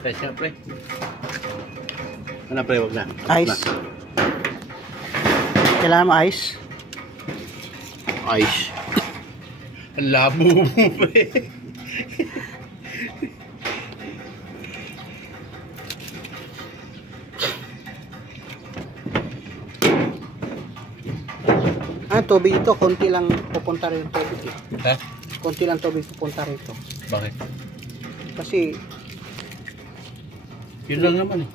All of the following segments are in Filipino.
Kaya siya, pre. Ano, pre? Wag na. Ice. Kailangan mo ice? Ice. Ang labo mo, pre. Tubig ito, konti lang pupunta rin yung tubig eh. Ha? Konti lang tubig pupunta rito. Bakit? Kasi yun lang naman eh.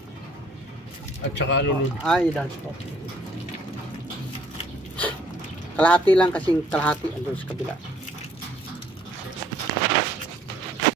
At saka lulod. yun. Kalahati lang kasing kalahati andun sa kabila.